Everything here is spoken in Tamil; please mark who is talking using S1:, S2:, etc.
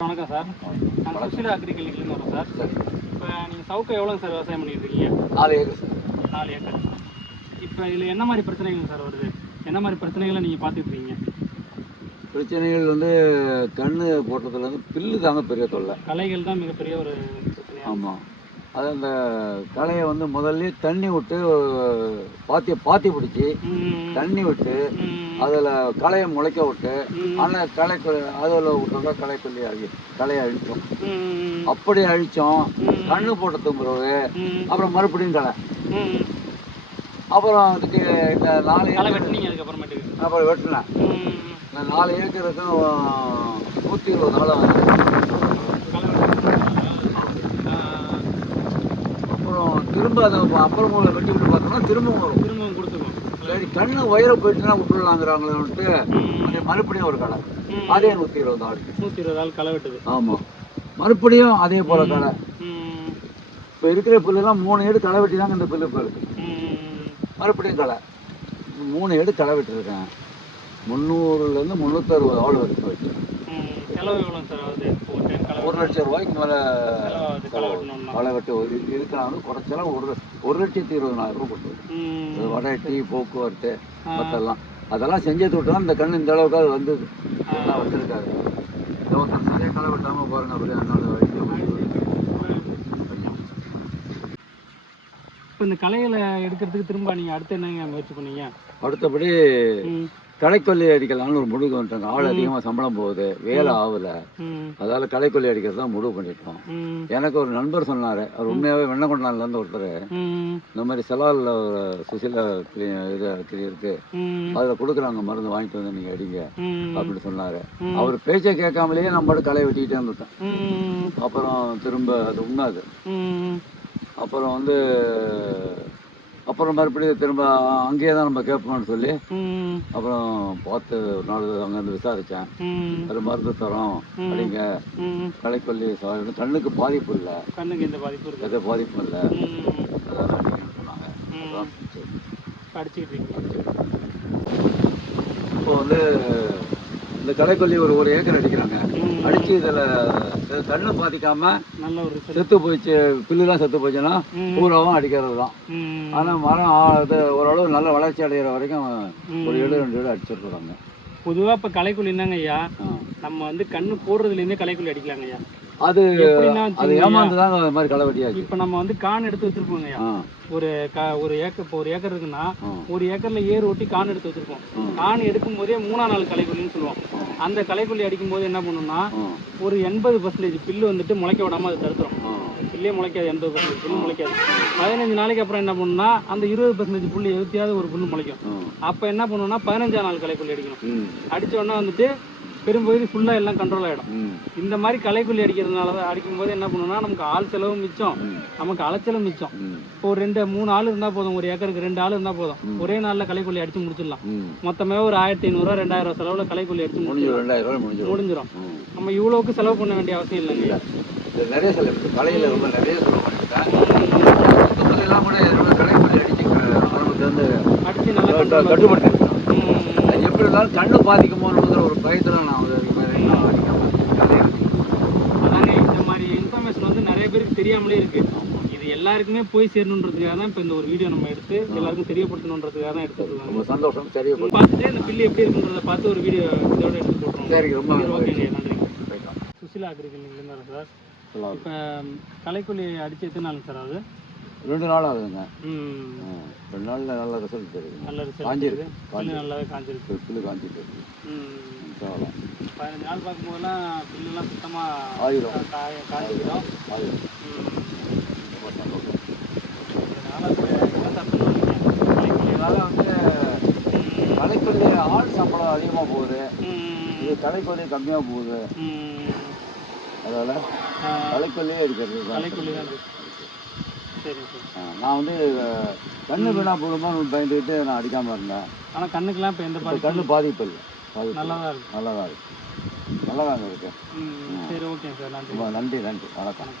S1: வணக்கம் சார். நான் சுஷிலா அக்ரிகல்ச்சர்லேருந்து வரோம் சார்.
S2: சரி.
S1: இப்போ நீங்கள் சவுக்க எவ்வளோங்க சார் விவசாயம் பண்ணிட்டு இருக்கீங்க
S2: நாலு ஏக்கர் சார்.
S1: நாலு ஏக்கர். இப்போ இதில் என்ன மாதிரி பிரச்சனைகள் சார் வருது? என்ன மாதிரி பிரச்சனைகளை நீங்கள் பார்த்துட்டு இருக்கீங்க
S2: பிரச்சனைகள் வந்து கண்ணு போட்டதுலேருந்து பில்லு தாங்க பெரிய தொல்லை.
S1: கலைகள் தான் மிகப்பெரிய ஒரு பிரச்சனையாக
S2: ஆமாம் அது அந்த களையை வந்து முதல்ல தண்ணி விட்டு பாத்தி பாத்தி பிடிச்சி தண்ணி விட்டு அதில் களையை முளைக்க விட்டு ஆனால் களை அதில் விட்டோம்னா களை கொல்லி அழி களையை அழிச்சோம் அப்படி அழிச்சோம். கண்ணு போட்டதுக்கு பிறகு அப்புறம் மறுபடியும் களை. அப்புறம் அதுக்கு இந்த நாலு அப்புறம் வெட்டினேன். இந்த நாலு ஏக்கருக்கும் நூற்றி இருபது நாள் வந்து
S1: களை வெட்டினீங்க. ஆ,
S2: அப்புறம் திரும்ப அதை அப்புறம் உங்களை வெட்டி விட்டு பார்த்தோம்னா திரும்பவும் வரும்.
S1: திரும்பவும் கொடுத்துருவோம்.
S2: சரி கண்ணு உயர போயிட்டுனா விட்டுலாங்கிறாங்களேன்ட்டு மறுபடியும் ஒரு கடை அதே நூற்றி இருபது நாள்
S1: நூற்றி இருபது ஆள் களை வெட்டுது.
S2: ஆமாம் மறுபடியும் அதே போல கடை
S1: ம்.
S2: இப்போ இருக்கிற புல்லுலாம் மூணு ஏடு களை வெட்டி தாங்க இந்த புல்லு இப்போ இருக்கு.
S1: ம்.
S2: மறுபடியும் களை மூணு ஏடு களை வெட்டிருக்கேன். முந்நூறுலேருந்து முந்நூற்றறுபது ஆள் வரைக்கும் வச்சு.
S1: செலவு எவ்வளோ சார் ஆகுது? ஒரு
S2: லட்சம் ரூபாய்க்கு மேலே
S1: களை
S2: வெட்டி இதுக்கான வந்து குறைச்சலா ஒரு ஒரு லட்சத்தி இருபதனாயிரம்
S1: ம்.
S2: அது வடை டீ போக்குவரத்து மற்றெல்லாம் அதெல்லாம் செஞ்சு விட்டோம் இந்த கண்ணு இந்த அளவுக்கு அது வந்தது. எல்லாம் ஒருத்தன் சரியா களை வெட்டாமல் பாருங்க அப்படியே
S1: இப்போ இந்த களைகளை எடுக்கிறதுக்கு திரும்ப நீங்கள் அடுத்து என்னங்க முயற்சி பண்ணீங்க?
S2: அடுத்தபடி. களைக்கொல்லி அடிக்கலாம்னு ஒரு முடிவு வந்துட்டாங்க ஆள் அதிகமாக சம்பளம் போகுது வேலை ஆகல. அதால களைக்கொல்லி அடிக்கிறது தான் முடிவு பண்ணிட்டோம். எனக்கு ஒரு நண்பர் சொன்னார் அவர் உண்மையாகவே வெண்ணக்கொண்டான்லேருந்து ஒருத்தர். இந்த மாதிரி செலாலில் ஒரு சுசிலா இது இருக்கு. அதில் கொடுக்குறாங்க மருந்து வாங்கிட்டு வந்து நீங்கள் அடிங்க. அப்படின்னு சொன்னார். அவர் பேச்சை கேட்காமலேயே நம்ம பாட்டு களை வெட்டிக்கிட்டே இருந்துட்டேன். அப்புறம் திரும்ப அது உண்மை அது. அப்புறம் வந்து அப்புறம் மறுபடியும் திரும்ப அங்கேயே தான் நம்ம கேட்போம்னு சொல்லி. அப்புறம் பார்த்து ஒரு நாள் அங்கே வந்து விசாரித்தேன். அது மருந்து தரோம் அப்படிங்க. களைக்கொல்லி சாப்பிட்டு கண்ணுக்கு பாதிப்பு இல்லை.
S1: கண்ணுக்கு இந்த பாதிப்பு இருக்கு
S2: எந்த பாதிப்பும் இல்லை. சொன்னாங்க. இப்போ வந்து இந்த களைக்கொல்லி ஒரு ஒரு ஏக்கர் அடிக்கிறாங்க. அடிச்சு இதில் கண்ணு பாதிக்காம
S1: நல்ல ஒரு ரிசல்ட்
S2: செத்து போயிடுச்சு பில்லுலாம் செத்து போச்சுன்னா. பூராவும் அடிக்கிறது தான்
S1: ம்.
S2: ஆனால் மரம் இது ஓரளவு நல்ல வளர்ச்சி அடைகிற வரைக்கும். ஒரு ஏழு ரெண்டு ஏழு அடிச்சிருக்குறாங்க
S1: பொதுவா இப்ப களைக்குள்ளி என்னங்க ஐயா நம்ம வந்து கண்ணு போடுறதுல இருந்தே களைக்குள்ளி அடிக்கலாங்க ஐயா
S2: அது அது ஏமாந்து தாங்க அது மாதிரி களை வெட்டியாச்சு
S1: இப்ப நம்ம வந்து கான் எடுத்து வச்சிருப்போங்க ஒரு க ஒரு ஏக்கர் இப்போ ஒரு ஏக்கர் இருக்குன்னா. ஒரு ஏக்கர்ல ஏர் ஓட்டி கான் எடுத்து வச்சிருப்போம். கான் எடுக்கும் போதே மூணா நாள் களைக்குள்ளின்னு சொல்லுவோம். அந்த களைக்குள்ளி அடிக்கும் போது என்ன பண்ணணும்னா ஒரு எண்பது பர்சன்டேஜ் பில்லு வந்துட்டு முளைக்க விடாம அது தடுத்துரும். பில்லே முளைக்காது எண்பது பர்சன்டேஜ் புல்லு முளைக்காது. பதினஞ்சு நாளைக்கு அப்புறம் என்ன பண்ணணும்னா அந்த இருபது பர்சன்டேஜ் புல்லு எதிர்த்தியாவது ஒரு புல்லு முளைக்கும். அப்ப என்ன பண்ணணும்னா பதினஞ்சாம் நாள் களைக்குள்ளி அடிக்கணும். அடிச்ச உடனே வந்துட்டு பெரும்பகுதி ஃபுல்லா எல்லாம் கண்ட்ரோல் ஆயிடும்.
S2: ம்.
S1: இந்த மாதிரி களைக்குள்ளி அடிக்கிறதுனால தான் அடிக்கும் போது என்ன பண்ணணும்னா நமக்கு ஆள் செலவு மிச்சம். நமக்கு அலைச்சலும் மிச்சம். இப்போ ஒரு ரெண்டு மூணு ஆள் இருந்தா போதும் ஒரு ஏக்கருக்கு ரெண்டு ஆள் இருந்தா போதும். ஒரே நாள்ல களைக்கொல்லி அடிச்சு முடிச்சிடலாம். மொத்தமே ஒரு ஆயிரத்தி ஐநூறுரூவா ரெண்டாயிரம் செலவுல களைக்கொல்லி அடிச்சு
S2: முடிஞ்சிடும்.
S1: முடிஞ்சிடும். நம்ம இவ்வளவுக்கு செலவு பண்ண வேண்டிய அவசியம் இல்லைங்க.
S2: நிறைய செலவு கலையில் ரொம்ப நிறைய செலவு எல்லாம் கூட கலைப்பள்ளி அடிச்சு இருந்து
S1: அடிச்சு நல்லா
S2: க-
S1: control
S2: கட்டுப்படுத்திருக்கேன்
S1: ம்,
S2: அது எப்படி இருந்தாலும் கண்ணு பாதிக்குமோங்கிற ஒரு பயத்தில் நான் அடிக்காம கலையை
S1: அதாங்க இந்த மாதிரி இன்ஃபர்மேஷன் வந்து நிறைய பேருக்கு தெரியாமலே இருக்கு. இது எல்லாருக்குமே போய் சேரணுன்றதுக்காக தான் இப்போ இந்த ஒரு வீடியோ நம்ம எடுத்து எல்லாருக்கும் தெரியப்படுத்தணுன்றதுக்காக தான் எடுத்துருக்காங்க
S2: ரொம்ப சந்தோஷம்
S1: பார்த்துட்டு இந்த பில்லு எப்படி இருக்குன்றத பார்த்து ஒரு வீடியோ இதோட எடுத்து போட்டுருவோம்.
S2: சரி ரொம்ப
S1: சரி, ஓகேங்க நன்றி. சுசிலா அக்ரிகல்ச்சர்லேருந்து வரேன் சார். இப்போ களைக்கொல்லி அடிச்சு எத்தனை நாளுங்க சார் ஆகுது
S2: ரெண்டு நாள் ஆகுதுங்க. ரெண்டு நாளில் நல்ல ரிசல்ட் தெரியுது.
S1: நல்ல ரிசல்ட்
S2: காஞ்சிருக்கு
S1: நல்லாவே காஞ்சிருக்கு
S2: புல்லு காஞ்சிட்டு இருக்கு.
S1: ம்
S2: பரவாயில்ல.
S1: பதினஞ்சு நாள் பார்க்கும்போதெல்லாம் பில்லுலாம் சுத்தமாக
S2: ஆயிரும்.
S1: காய காய்ச்சிக்கிறோம்
S2: ஆயிரும். ரொம்ப சந்தோஷம் கலைக்கொல்லி ஆள் சம்பளம் அதிகமாக போகுது. இது கம்மியாக போகுது அதனால
S1: ஆ,
S2: கலைக்கொல்லியே எடுக்கிறது தான்.
S1: களைக்கொல்லி தான் இருக்கு. சரி சார்.
S2: ஆ, நான் வந்து கண்ணு வீணா போடுமா பயந்துக்கிட்டு நான் அடிக்காமல் இருந்தேன்.
S1: ஆனால் கண்ணுக்கெல்லாம் இப்போ எந்த
S2: கண்ணு பாதிப்பு இல்லை.
S1: நல்லா தான் இருக்கு.
S2: நல்லா தான் இருக்கு. நல்லா தாங்க இருக்கு.
S1: ம் சரி ஓகே சார். நன்றி.
S2: நன்றி நன்றி.
S1: வணக்கம்.